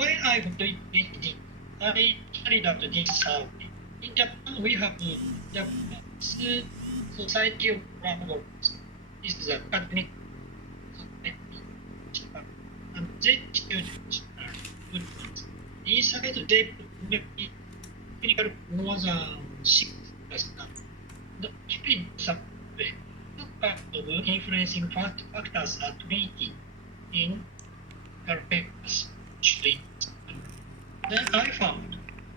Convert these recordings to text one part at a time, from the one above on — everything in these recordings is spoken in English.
when I did it, I carried out this survey. In Japan, we have Japanese Society of Travelers. This is a academic society. And they students are good ones. Inside, they put maybe clinical more than 6%. The keeping survey, what kind of influencing factors are treated in papers. Then I found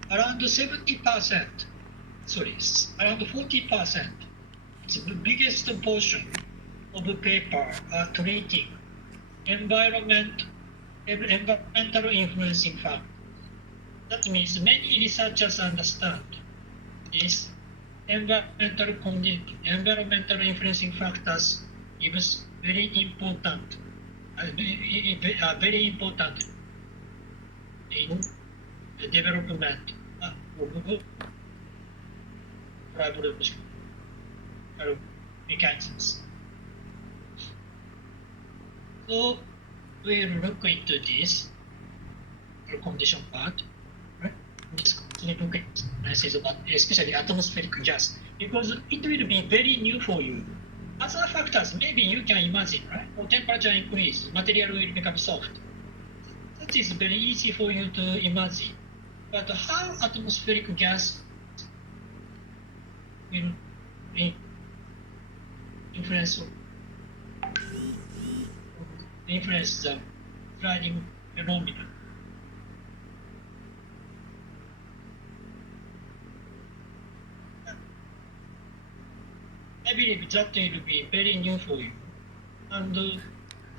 around 70%, sorry, around 40%, it's the biggest portion of the paper are treating environmental influencing factors. That means many researchers understand this environmental influencing factors is very important in the development of tribology mechanisms. So we'll look into this condition part. Right? This look at analysis about especially atmospheric gas, because it will be very new for you. Other factors, maybe you can imagine, right? Or temperature increase, material will become soft. That is very easy for you to imagine. But how atmospheric gas will influence the sliding phenomena? I believe that will be very new for you, and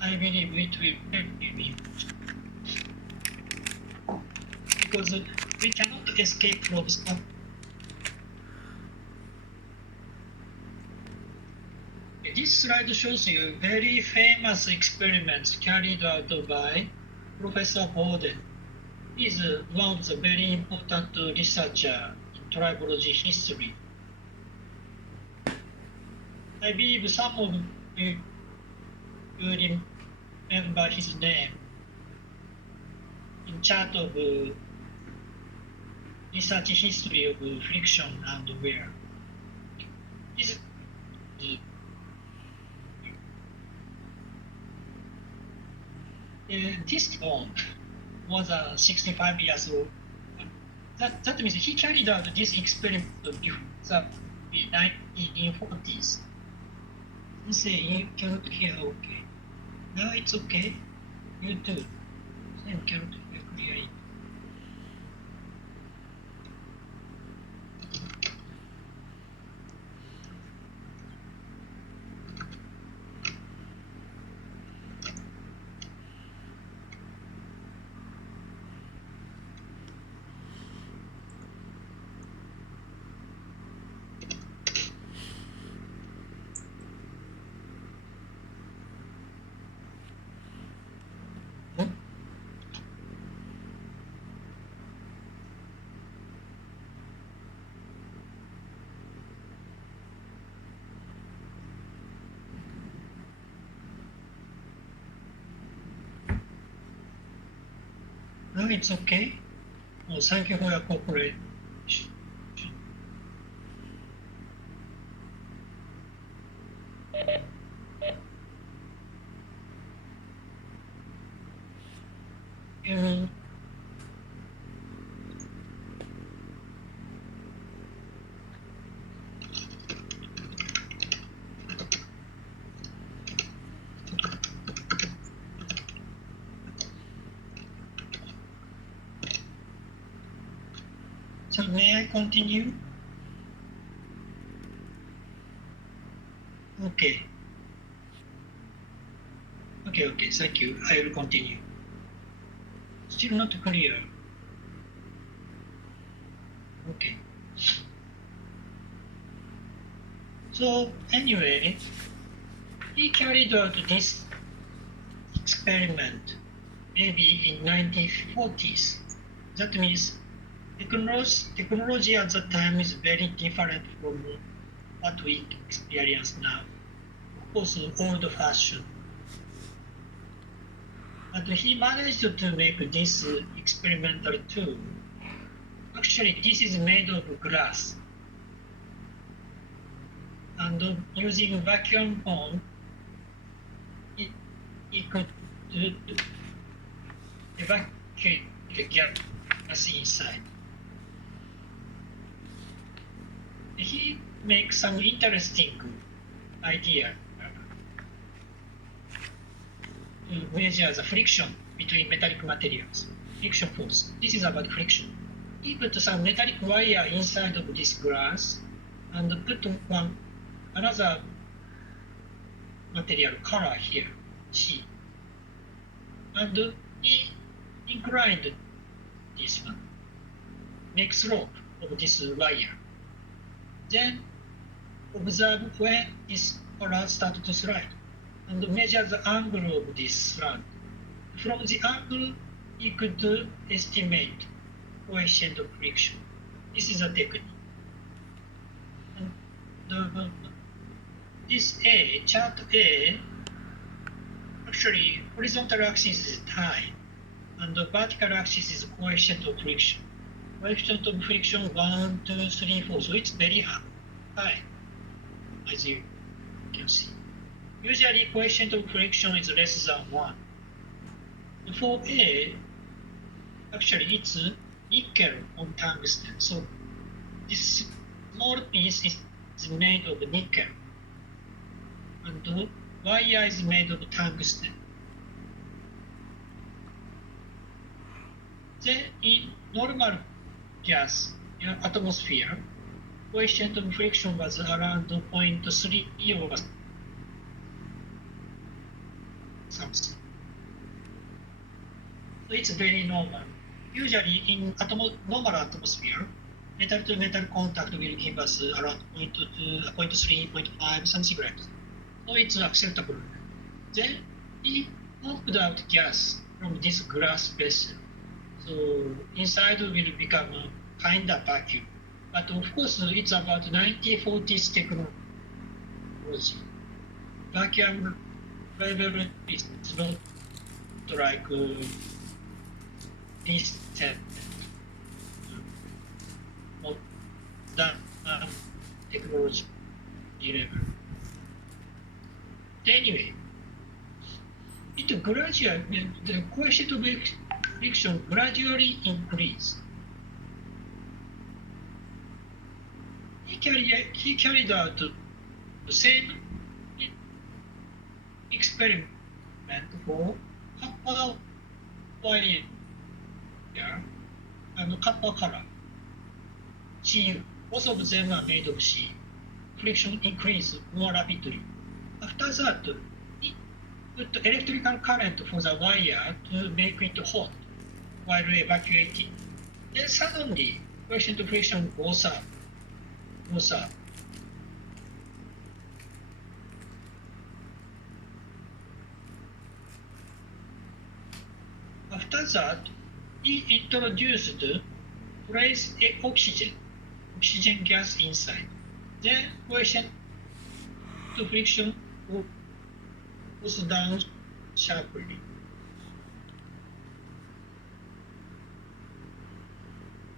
I believe it will help you because we cannot escape from stuff. This slide shows you very famous experiments carried out by Professor Borden. He is one of the very important researchers in tribology history. I believe some of you remember his name in chart of research history of friction and wear. This one was 65 years old. That means he carried out this experiment before the 1940s. You say you cannot hear okay. No, it's okay. You too. Same cannot hear clearly. No, it's okay. Well, thank you for your cooperation. So may I continue? Okay. Okay, thank you. I will continue. Still not clear. Okay. So anyway, he carried out this experiment maybe in 1940s. That means technology at that time is very different from what we experience now. Of course, old fashioned. But he managed to make this experimental tool. Actually, this is made of glass. And using vacuum pump, he could evacuate the gas inside. He makes some interesting idea to measure the friction between metallic materials, friction force. This is about friction. He put some metallic wire inside of this glass and put another material color here, C. And he inclined this one, make slope of this wire. Then observe when this color starts to slide and measure the angle of this slide. From the angle, you could estimate coefficient of friction. This is a technique. And this A, chart A, actually horizontal axis is time and the vertical axis is coefficient of friction. Coefficient of friction 1, 2, 3, 4, so it's very high, as you can see. Usually coefficient of friction is less than 1. For A, actually it's nickel on tungsten, so this small piece is made of nickel and the wire is made of tungsten. Then in normal gas, atmosphere, coefficient of friction was around 0.3 or something. So it's very normal. Usually in normal atmosphere, metal to metal contact will give us around 0.2, 0.3, 0.5, something like that. So it's acceptable. Then we pumped out gas from this glass vessel. So inside will become a kind of vacuum. But of course, it's about 1940s technology. Vacuum level is not like this modern technology level. Anyway, it gradually, the coefficient of friction gradually increased. He carried out the same experiment for copper wire and copper color. Cu. Both of them are made of Cu. Friction increased more rapidly. After that, he put electrical current for the wire to make it hot while evacuating. Then suddenly, coefficient of friction goes up. After that, he introduced place oxygen gas inside. Then coefficient of friction goes down sharply.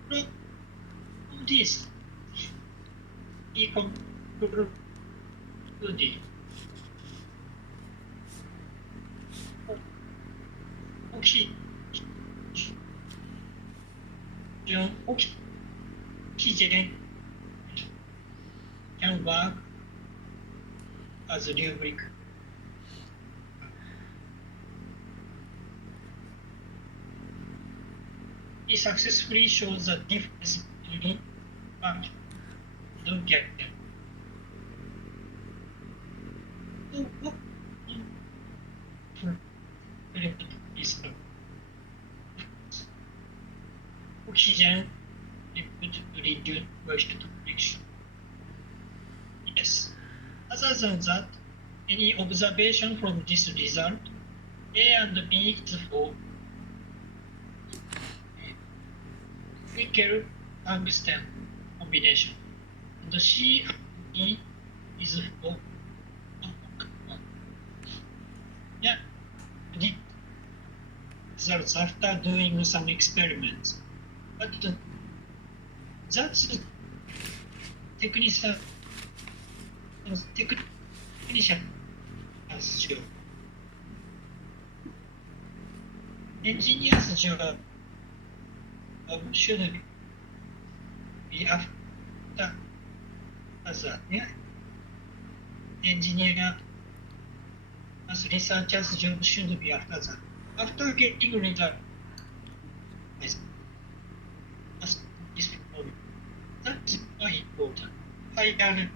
From this, he concluded oxygen can work as a lubricant. He successfully shows the difference between the gas. Oxygen reduce coefficient of friction. Yes. Other than that, any observation from this result, A and B is for nickel tungsten combination, and C and E is for yeah. results after doing some experiments. But that's technician technician's job. Engineer's job should be after that. Yeah? Engineer as researcher's job should be after that. After getting results, that's more important. Higher level